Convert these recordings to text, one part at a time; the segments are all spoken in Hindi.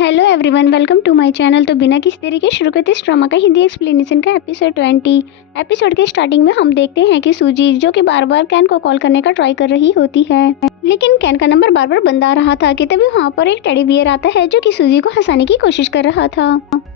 Hello everyone, welcome to my channel. तो बिना किसी देरी के शुरू करते इस ड्रामा का हिंदी एक्सप्लेनेशन का एपिसोड 20। एपिसोड के स्टार्टिंग में हम देखते हैं कि सूजी जो कि बार बार कैन को कॉल करने का ट्राई कर रही होती है, लेकिन कैन का नंबर बार बार बंद आ रहा था कि तभी वहाँ पर एक टेडी बियर आता है जो कि सूजी को हंसाने की कोशिश कर रहा था।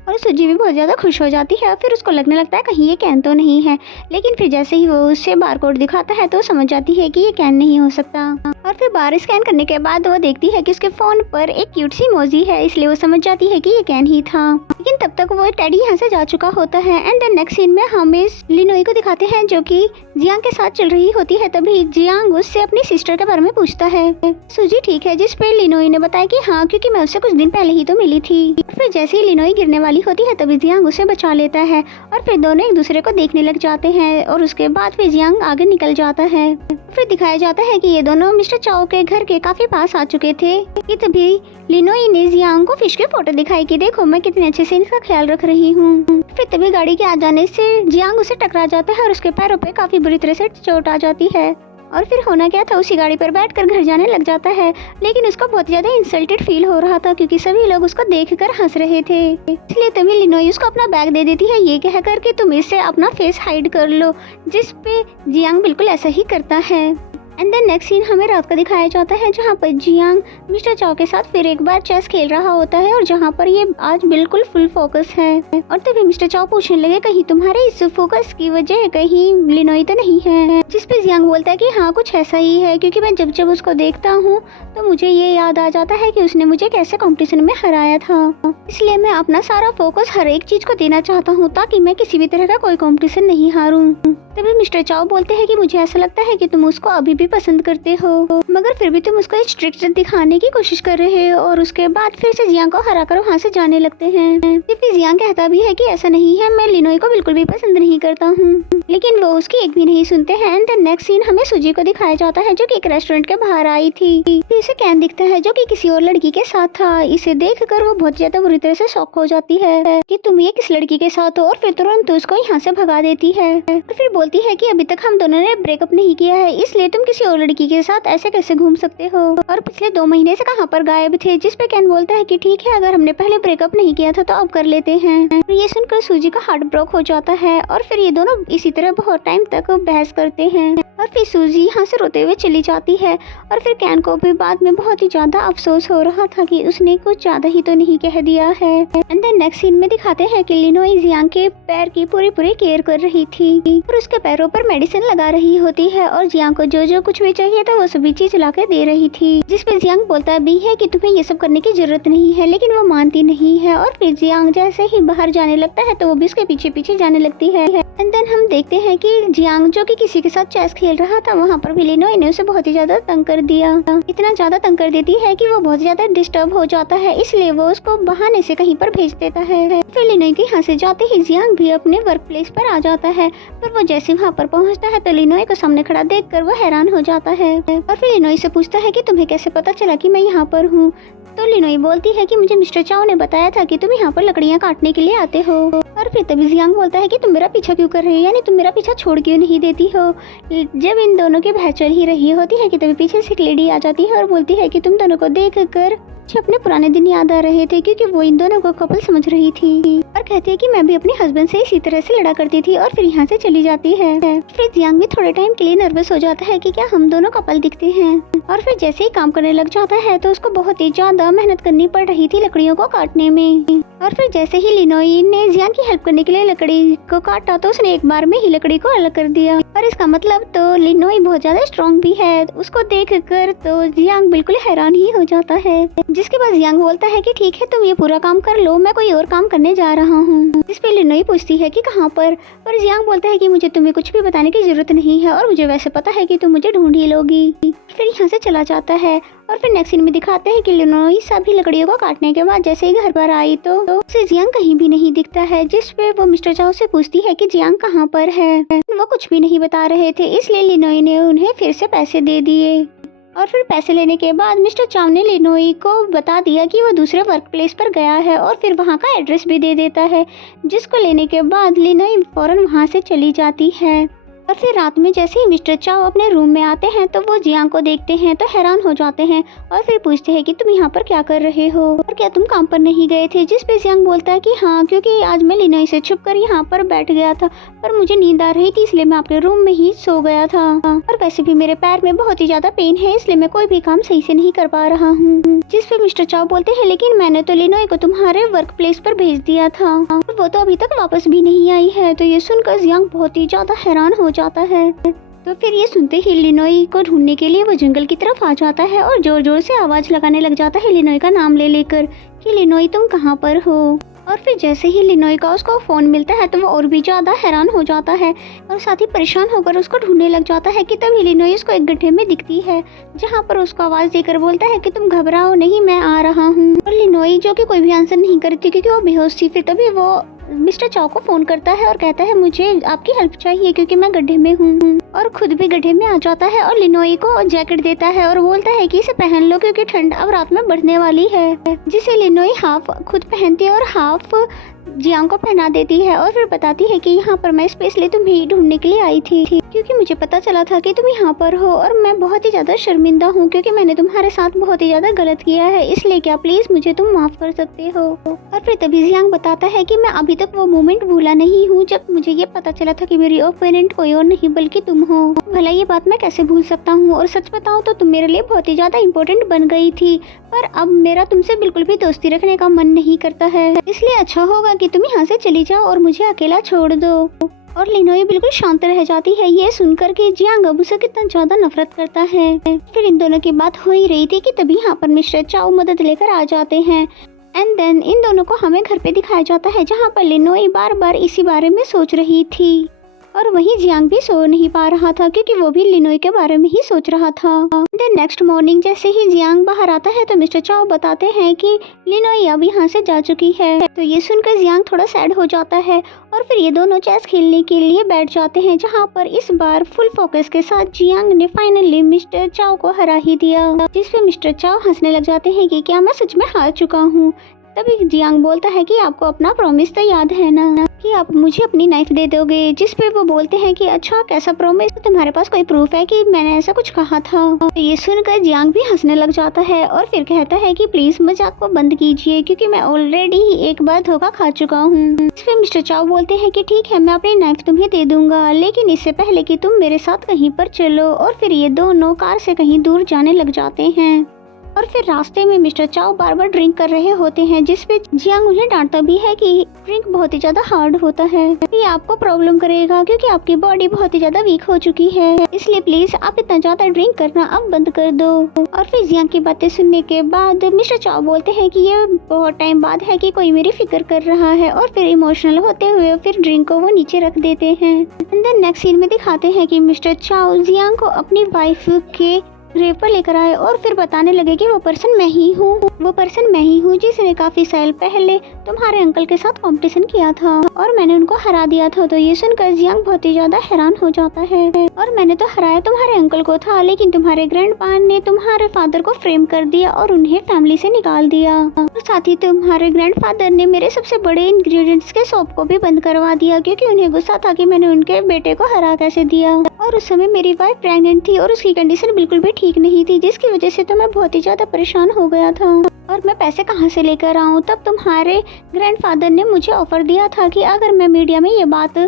और सूजी भी बहुत ज़्यादा खुश हो जाती है। फिर उसको लगने लगता है कहीं ये कैन तो नहीं है, लेकिन फिर जैसे ही वो उससे बारकोड दिखाता है तो समझ जाती है कि ये कैन नहीं हो सकता। और फिर बार स्कैन करने के बाद वो देखती है कि उसके फ़ोन पर एक क्यूट सी इमोजी है, इसलिए वो समझ जाती है कि ये कैन ही था। लेकिन तब तक वो टेडी यहाँ से जा चुका होता है। एंड देन नेक्स्ट सीन में हम इस लिनोई को दिखाते हैं जो कि जियांग के साथ चल रही होती है। तभी जियांग उससे अपनी सिस्टर के बारे में पूछता है। सूजी ठीक है, जिस पे लिनोई ने बताया कि हाँ, क्योंकि मैं उससे कुछ दिन पहले ही तो मिली थी। फिर जैसे ही लिनोई गिरने वाली होती है तभी जियांग उसे बचा लेता है और फिर दोनों एक दूसरे को देखने लग जाते हैं। और उसके बाद फिर जियांग आगे निकल जाता है। फिर दिखाया जाता है कि ये दोनों मिस्टर चाओ के घर के काफी पास आ चुके थे कि तभी लिनोई ने जियांग को फिश के फोटो दिखाई कि देखो मैं कितने अच्छे से इसका ख्याल रख रही हूँ। फिर तभी गाड़ी के आ जाने से जियांग उसे टकरा जाता है और उसके पैरों पे काफी बुरी तरह से चोट आ जाती है। और फिर होना क्या था, उसी गाड़ी पर बैठकर घर जाने लग जाता है, लेकिन उसको बहुत ज्यादा इंसल्टेड फील हो रहा था क्योंकि सभी लोग उसको देखकर हंस रहे थे। इसलिए तभी लिनोई उसको अपना बैग दे देती है ये कहकर कि तुम इससे अपना फेस हाइड कर लो, जिस पे जियांग बिल्कुल ऐसा ही करता है। एंड देन नेक्स्ट सीन हमें रात का दिखाया जाता है जहाँ पर जियांग मिस्टर चाओ के साथ फिर एक बार चेस खेल रहा होता है और जहाँ पर ये आज बिल्कुल फुल फोकस है। और तभी मिस्टर चाओ पूछने लगे कहीं तुम्हारे इस फोकस की वजह कहीं लिनोई तो नहीं है, जिस पे जियांग बोलता है कि हाँ कुछ ऐसा ही है, क्योंकि मैं जब जब उसको देखता हूँ तो मुझे ये याद आ जाता है कि उसने मुझे कैसे कंपटीशन में हराया था, इसलिए मैं अपना सारा फोकस हर एक चीज को देना चाहता हूँ ताकि मैं किसी भी तरह का कोई कंपटीशन नहीं हारूं। तभी मिस्टर चाओ बोलते हैं कि मुझे ऐसा लगता है कि तुम उसको अभी भी पसंद करते हो, मगर फिर भी तुम उसको स्ट्रिक्ट दिखाने की कोशिश कर रहे हो। और उसके बाद फिर से जियांग को हराकर वहाँ से जाने लगते हैं। फिर जियांग कहता भी है कि ऐसा नहीं है, मैं लिनोई को बिल्कुल भी पसंद नहीं करता हूँ, लेकिन वो उसकी एक भी नहीं सुनते हैं। एंड नेक्स्ट सीन हमें सूजी को दिखाया जाता है जो कि एक रेस्टोरेंट के बाहर आई थी। फिर इसे कैन दिखता है जो कि किसी और लड़की के साथ था। इसे देखकर वो बहुत ज्यादा बुरी तरह से शॉक हो जाती है कि तुम ये किस लड़की के साथ हो, और फिर तुरंत उसको यहाँ से भगा देती है। और फिर बोलती है कि अभी तक हम दोनों ने ब्रेकअप नहीं किया है, इसलिए तुम किसी और लड़की के साथ ऐसे कैसे घूम सकते हो, और पिछले 2 महीने से कहाँ पर गायब थे। जिस पे कैन बोलता है कि ठीक है, अगर हमने पहले ब्रेकअप नहीं किया था तो अब कर लेते हैं। ये सुनकर सूजी का हार्ट ब्रोक हो जाता है और फिर ये दोनों इसी तरह बहुत टाइम तक बहस करते हैं। और फिर सूजी यहाँ से रोते हुए चली जाती है। और फिर कैन को भी बाद में बहुत ही ज्यादा अफसोस हो रहा था कि उसने कुछ ज्यादा ही तो नहीं कह दिया है। एंड देन नेक्स्ट सीन में दिखाते हैं कि लिनोई जियांग के पैर की पूरी केयर कर रही थी और उसके पैरों पर मेडिसिन लगा रही होती है और जियांग को जो जो कुछ भी चाहिए था वो सभी चीज ला के दे रही थी। जिसपे जियांग बोलता भी है कि तुम्हें ये सब करने की जरूरत नहीं है, लेकिन वो मानती नहीं है। और फिर जियांग जैसे ही बाहर जाने लगता है तो वो भी उसके पीछे पीछे जाने लगती है। एंड देन हम देखते हैं कि जियांग जो कि किसी के साथ चेस खेल रहा था, वहाँ पर भी लिनोई ने उसे बहुत ही ज्यादा तंग कर दिया। इतना ज्यादा तंग कर देती है कि वो बहुत ज्यादा डिस्टर्ब हो जाता है, इसलिए वो उसको बहाने से कहीं पर भेज देता है। फिर लिनोई के यहाँ से जाते ही जियांग भी अपने वर्क प्लेस पर आ जाता है। पर वो जैसे वहाँ पर पहुँचता है तो लिनोई को सामने खड़ा देखकर वो हैरान हो जाता है। और फिर लिनोई से पूछता है कि तुम्हें कैसे पता चला कि मैं यहाँ पर हूँ। तो लिनोई बोलती है कि मुझे मिस्टर चाओ ने बताया था कि तुम यहाँ पर लकड़ियाँ काटने के लिए आते हो। और फिर तभी जियांग बोलता है कि तुम मेरा पीछा क्यों कर रही हो, यानी तुम मेरा पीछा छोड़ क्यों नहीं देती हो। जब इन दोनों की बहस चल ही रही होती है कि तभी पीछे से एक लेडी आ जाती है और बोलती है कि तुम दोनों को देख कर मुझे अपने पुराने दिन याद आ रहे थे, क्योंकि वो इन दोनों को कपल समझ रही थी। और कहती है कि मैं भी अपने हस्बैंड से इसी तरह से लड़ा करती थी, और फिर यहाँ से चली जाती है। फिर जियांग भी थोड़े टाइम के लिए नर्वस हो जाता है कि क्या हम दोनों कपल दिखते हैं। और फिर जैसे ही काम करने लग जाता है तो उसको बहुत ही ज्यादा मेहनत करनी पड़ रही थी लकड़ियों को काटने में। और फिर जैसे ही लिनोई ने जियांग की हेल्प करने के लिए लकड़ी को काटा तो उसने एक बार में ही लकड़ी को अलग कर दिया। और इसका मतलब तो लिनोई बहुत ज्यादा स्ट्रॉन्ग भी है। उसको देख कर तो जियांग बिल्कुल हैरान ही हो जाता है। जिसके बाद जियांग बोलता है कि ठीक है, तुम ये पूरा काम कर लो, मैं कोई और काम करने जा रहा हूँ। इस पे लिनोई पूछती है कि कहाँ पर जियांग बोलता है कि मुझे तुम्हें कुछ भी बताने की जरूरत नहीं है, और मुझे वैसे पता है कि तुम मुझे ढूंढ ही लोगी। फिर यहाँ से चला जाता है। और फिर नेक्स्ट सीन में दिखाते हैं कि लिनोई सभी लकड़ियों को काटने के बाद जैसे ही घर पर आई तो उसे जियांग कहीं भी नहीं दिखता है। जिस पे वो मिस्टर चाओ से पूछती है कि जियांग कहाँ पर है। वो कुछ भी नहीं बता रहे थे, इसलिए लिनोई ने उन्हें फिर से पैसे दे दिए। और फिर पैसे लेने के बाद मिस्टर चाओ ने लिनोई को बता दिया कि वो दूसरे वर्क प्लेस पर गया है और फिर वहाँ का एड्रेस भी दे देता है, जिसको लेने के बाद लिनोई फौरन वहाँ से चली जाती है। और फिर रात में जैसे ही मिस्टर चाओ अपने रूम में आते हैं तो वो जियांग को देखते हैं तो हैरान हो जाते हैं और फिर पूछते हैं कि तुम यहाँ पर क्या कर रहे हो और क्या तुम काम पर नहीं गए थे। जिस पे जियांग बोलता है कि हाँ, क्योंकि आज मैं लिनोई से छुप कर यहाँ पर बैठ गया था, पर मुझे नींद आ रही थी इसलिए मैं अपने रूम में ही सो गया था, और वैसे भी मेरे पैर में बहुत ही ज्यादा पेन है इसलिए मैं कोई भी काम सही से नहीं कर पा रहा हूँ। जिस पे मिस्टर चाओ बोलते हैं लेकिन मैंने तो लिनोई को तुम्हारे वर्क प्लेस पर भेज दिया था और वो तो अभी तक वापस भी नहीं आई है। तो ये सुनकर जियांग बहुत ही ज्यादा हैरान हो जाता है। तो फिर ये सुनते ही लिनोई को ढूंढने के लिए वो जंगल की तरफ आ जाता है और जोर जोर से आवाज लगाने लग जाता है लिनोई का नाम ले लेकर कि लिनोई तुम कहाँ पर हो। और फिर जैसे ही लिनोई का उसको फोन मिलता है तो वो और भी ज्यादा हैरान हो जाता है और साथ ही परेशान होकर उसको ढूंढने लग जाता है कि तभी लिनोई उसको एक गड्ढे में दिखती है जहाँ पर उसको आवाज देकर बोलता है कि तुम घबराओ नहीं, मैं आ रहा हूँ। और लिनोई जो कि कोई भी आंसर नहीं करती क्योंकि वो बेहोश थी, फिर तभी वो मिस्टर चाओ को फोन करता है और कहता है मुझे आपकी हेल्प चाहिए क्योंकि मैं गड्ढे में हूँ, और खुद भी गड्ढे में आ जाता है और लिनोई को जैकेट देता है और बोलता है कि इसे पहन लो क्योंकि ठंड अब रात में बढ़ने वाली है, जिसे लिनोई हाफ खुद पहनती है और हाफ जियांग को पहना देती है और फिर बताती है कि यहाँ पर मैं स्पेशली तुम्हें ढूंढने के लिए आई थी क्योंकि मुझे पता चला था कि तुम यहाँ पर हो और मैं बहुत ही ज्यादा शर्मिंदा हूँ क्योंकि मैंने तुम्हारे साथ बहुत ही ज्यादा गलत किया है, इसलिए क्या प्लीज मुझे तुम माफ कर सकते हो। और फिर तभी जियांग बताता है कि मैं अभी तक वो मोमेंट भूला नहीं हूँ जब मुझे ये पता चला था कि मेरी ओपोनेंट कोई और नहीं बल्कि तुम हो। भला ये बात मैं कैसे भूल सकता हूँ, और सच बताऊँ तो तुम मेरे लिए बहुत ही ज्यादा इम्पोर्टेंट बन गई थी, पर अब मेरा तुमसे बिल्कुल भी दोस्ती रखने का मन नहीं करता है, इसलिए अच्छा होगा कि तुम यहाँ से चली जाओ और मुझे अकेला छोड़ दो। और लिनोई बिल्कुल शांत रह जाती है ये सुनकर कि जियांग अब उसे कितना ज्यादा नफरत करता है। फिर इन दोनों की बात हो ही रही थी कि तभी यहाँ पर मिस्टर चाओ मदद लेकर आ जाते हैं एंड देन इन दोनों को हमें घर पे दिखाया जाता है जहाँ पर लिनोई बार बार इसी बारे में सोच रही थी और वहीं जियांग भी सो नहीं पा रहा था क्योंकि वो भी लिनोई के बारे में ही सोच रहा था। देन नेक्स्ट मॉर्निंग जैसे ही जियांग बाहर आता है तो मिस्टर चाओ बताते हैं कि लिनोई अब यहाँ से जा चुकी है। तो ये सुनकर जियांग थोड़ा सैड हो जाता है और फिर ये दोनों चेस खेलने के लिए बैठ जाते हैं जहाँ पर इस बार फुल फोकस के साथ जियांग ने फाइनली मिस्टर चाओ को हरा ही दिया, जिसपे मिस्टर चाओ हंसने लग जाते हैं कि क्या मैं सच में हार चुका हूँ। तभी जियांग बोलता है कि आपको अपना प्रॉमिस तो याद है ना कि आप मुझे अपनी नाइफ दे दोगे, जिस पे वो बोलते हैं कि अच्छा कैसा प्रॉमिस, तुम्हारे पास कोई प्रूफ है कि मैंने ऐसा कुछ कहा था। तो ये सुनकर जियांग भी हंसने लग जाता है और फिर कहता है कि प्लीज मजाक को बंद कीजिए क्योंकि मैं ऑलरेडी एक बार धोखा खा चुका हूँ। इस पे मिस्टर चाओ बोलते हैं कि ठीक है, मैं अपनी नाइफ तुम्हें दे दूंगा लेकिन इससे पहले कि तुम मेरे साथ कहीं पर चलो। और फिर ये दोनों कार से कहीं दूर जाने लग जाते हैं और फिर रास्ते में मिस्टर चाओ बार बार ड्रिंक कर रहे होते हैं, जिसपे जियांग उन्हें डांटता भी है कि ड्रिंक बहुत ही ज्यादा हार्ड होता है, ये आपको प्रॉब्लम करेगा क्योंकि आपकी बॉडी बहुत ही ज्यादा वीक हो चुकी है, इसलिए प्लीज आप इतना ज्यादा ड्रिंक करना अब बंद कर दो। और फिर जियांग की बातें सुनने के बाद मिस्टर चाओ बोलते हैं कि ये बहुत टाइम बाद है कि कोई मेरी फिक्र कर रहा है, और फिर इमोशनल होते हुए फिर ड्रिंक को वो नीचे रख देते हैं। एंड देन नेक्स्ट सीन में दिखाते हैं कि मिस्टर चाओ जियांग को अपनी वाइफ के ग्रेव पर लेकर आए और फिर बताने लगे कि वो पर्सन मैं ही हूँ जिसने काफी साल पहले तुम्हारे अंकल के साथ कंपटीशन किया था और मैंने उनको हरा दिया था। तो ये सुनकर जियांग बहुत ही ज्यादा हैरान हो जाता है और मैंने तो हराया तुम्हारे अंकल को था लेकिन तुम्हारे ग्रैंडपा ने तुम्हारे फादर को फ्रेम कर दिया और उन्हें फैमिली से निकाल दिया, और साथ ही तुम्हारे ग्रैंडफादर ने मेरे सबसे बड़े इंग्रेडिएंट्स के शॉप को भी बंद करवा दिया क्योंकि उन्हें गुस्सा था कि मैंने उनके बेटे को हरा कैसे दिया। और उस समय मेरी वाइफ प्रेग्नेंट थी और उसकी कंडीशन बिल्कुल भी ठीक नहीं थी, जिसकी वजह से तो मैं बहुत ही ज्यादा परेशान हो गया था और मैं पैसे कहाँ से लेकर आऊँ। तब तुम्हारे ग्रैंडफादर ने मुझे ऑफर दिया था कि अगर मैं मीडिया में ये बात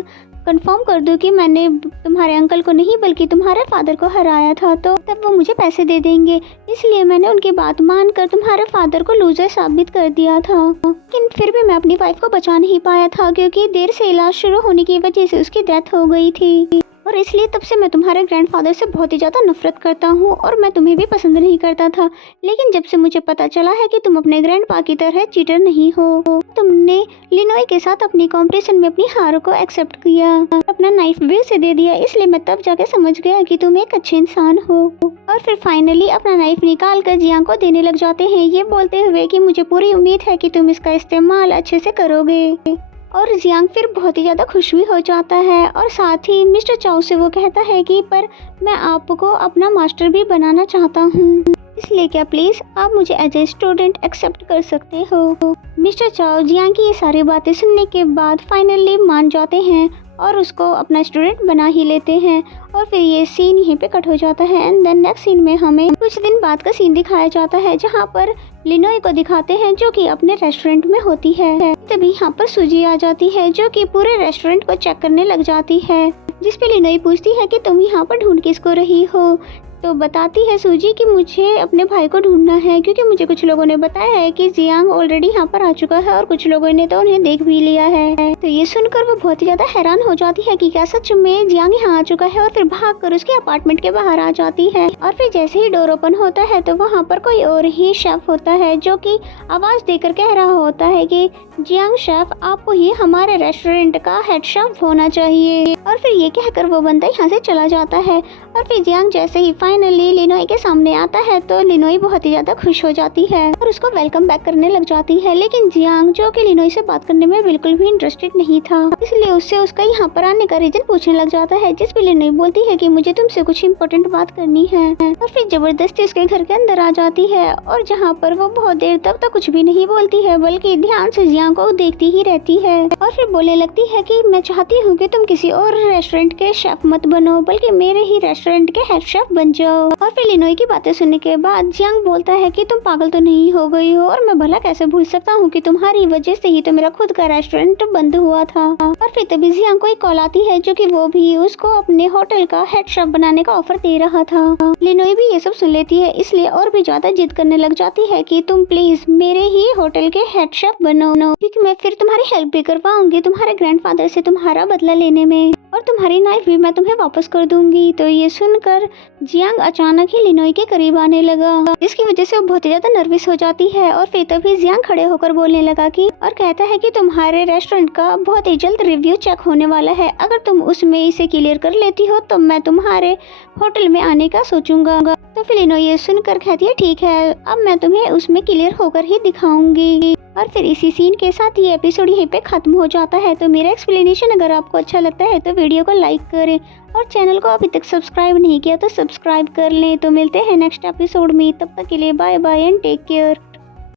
कंफर्म कर दूं कि मैंने तुम्हारे अंकल को नहीं बल्कि तुम्हारे फादर को हराया था तो तब वो मुझे पैसे दे देंगे, इसलिए मैंने उनकी बात मानकर तुम्हारे फादर को लूजर साबित कर दिया था। लेकिन फिर भी मैं अपनी वाइफ को बचा नहीं पाया था क्योंकि देर से इलाज शुरू होने की वजह से उसकी डेथ हो गई थी, और इसलिए तब से मैं तुम्हारे ग्रैंडफादर से बहुत ही ज़्यादा नफरत करता हूँ और मैं तुम्हें भी पसंद नहीं करता था। लेकिन जब से मुझे पता चला है कि तुम अपने ग्रैंडपा की तरह चीटर नहीं हो, तुमने लिनोई के साथ अपनी कंपटीशन में अपनी हार को एक्सेप्ट किया, अपना नाइफ भी उसे दे दिया, इसलिए मैं तब जाके समझ गया कि तुम एक अच्छे इंसान हो। और फिर फाइनली अपना नाइफ निकाल कर जियांग को देने लग जाते हैं, ये बोलते हुए कि मुझे पूरी उम्मीद है कि तुम इसका इस्तेमाल अच्छे से करोगे। और जियांग फिर बहुत ही ज़्यादा खुश भी हो जाता है और साथ ही मिस्टर चाओ से वो कहता है कि पर मैं आपको अपना मास्टर भी बनाना चाहता हूँ, इसलिए क्या प्लीज़ आप मुझे एज ए स्टूडेंट एक्सेप्ट कर सकते हो। मिस्टर चाओ जियांग की ये सारी बातें सुनने के बाद फाइनली मान जाते हैं और उसको अपना स्टूडेंट बना ही लेते हैं। और फिर ये सीन यहीं पे कट हो जाता है। एंड देन नेक्स्ट सीन में हमें कुछ दिन बाद का सीन दिखाया जाता है, जहाँ पर लिनोई को दिखाते हैं जो कि अपने रेस्टोरेंट में होती है। तभी यहाँ पर सूजी आ जाती है जो कि पूरे रेस्टोरेंट को चेक करने लग जाती है, जिस पे लिनोई पूछती है कि तुम यहाँ पर ढूंढ किसको रही हो। तो बताती है सूजी कि मुझे अपने भाई को ढूंढना है, क्योंकि मुझे कुछ लोगों ने बताया है कि जियांग ऑलरेडी यहाँ पर आ चुका है और कुछ लोगों ने तो उन्हें देख भी लिया है। तो ये सुनकर वो बहुत ही ज्यादा हैरान हो जाती है कि क्या सच में जियांग यहाँ आ चुका है, और फिर भागकर उसके अपार्टमेंट के बाहर आ जाती है। और फिर जैसे ही डोर ओपन होता है तो वहाँ पर कोई और ही शेफ होता है जो कि आवाज देकर कह रहा होता है कि जियांग शेफ, आपको ही हमारे रेस्टोरेंट का हेड शेफ होना चाहिए। और फिर ये कहकर वो बंदा यहाँ से चला जाता है। और फिर जियांग जैसे ही फाइनली लिनोई के सामने आता है तो लिनोई बहुत ही ज्यादा खुश हो जाती है और उसको वेलकम बैक करने लग जाती है। लेकिन जियांग, जो कि लिनोई से बात करने में बिल्कुल भी इंटरेस्टेड नहीं था, इसलिए उससे उसका यहाँ पर आने का रीजन पूछने लग जाता है, जिस पे लिनोई बोलती है कि मुझे तुमसे कुछ इम्पोर्टेंट बात करनी है। और फिर जबरदस्ती उसके घर के अंदर आ जाती है, और जहाँ पर वो बहुत देर तक कुछ भी नहीं बोलती है, बल्कि ध्यान से जियांग को देखती ही रहती है। और फिर बोलने लगती है कि मैं चाहती हूँ कि तुम किसी और रेस्टोरेंट के शेफ मत बनो, बल्कि मेरे ही रेस्टोरेंट के हेड शेफ बन जाओ। और फिर लिनोई की बातें सुनने के बाद जियांग बोलता है कि तुम पागल तो नहीं हो गई हो, और मैं भला कैसे भूल सकता हूँ कि तुम्हारी वजह से ही तो मेरा खुद का रेस्टोरेंट बंद हुआ था। और फिर तभी जियांग को एक कॉल आती है, जो कि वो भी उसको अपने होटल का हेड शेफ बनाने का ऑफर दे रहा था। लिनोई भी ये सब सुन लेती है, इसलिए और भी ज्यादा जिद करने लग जाती है कि तुम प्लीज मेरे ही होटल के हेड शेफ बनो, क्योंकि मैं फिर तुम्हारी हेल्प भी करवाऊंगी तुम्हारे ग्रैंडफादर से तुम्हारा बदला लेने में, और तुम्हारी नाइफ भी मैं तुम्हें वापस कर दूंगी। तो ये सुनकर जियांग अचानक ही लिनोई के करीब आने लगा, जिसकी वजह से वो बहुत ही ज्यादा नर्वस हो जाती है। और फिर तभी जियांग खड़े होकर बोलने लगा कि और कहता है कि तुम्हारे रेस्टोरेंट का बहुत ही जल्द रिव्यू चेक होने वाला है, अगर तुम उसमें इसे क्लियर कर लेती हो तो मैं तुम्हारे होटल में आने का सोचूंगा। तो फिर लिनोई ये सुनकर कहती है ठीक है, अब मैं तुम्हें उसमें क्लियर होकर ही दिखाऊंगी। और फिर इसी सीन के साथ ये एपिसोड यहीं पे खत्म हो जाता है। तो मेरा एक्सप्लेनेशन अगर आपको अच्छा लगता है तो वीडियो को लाइक करें, और चैनल को अभी तक सब्सक्राइब नहीं किया तो सब्सक्राइब कर लें। तो मिलते हैं नेक्स्ट एपिसोड में, तब तक के लिए bye bye and take care.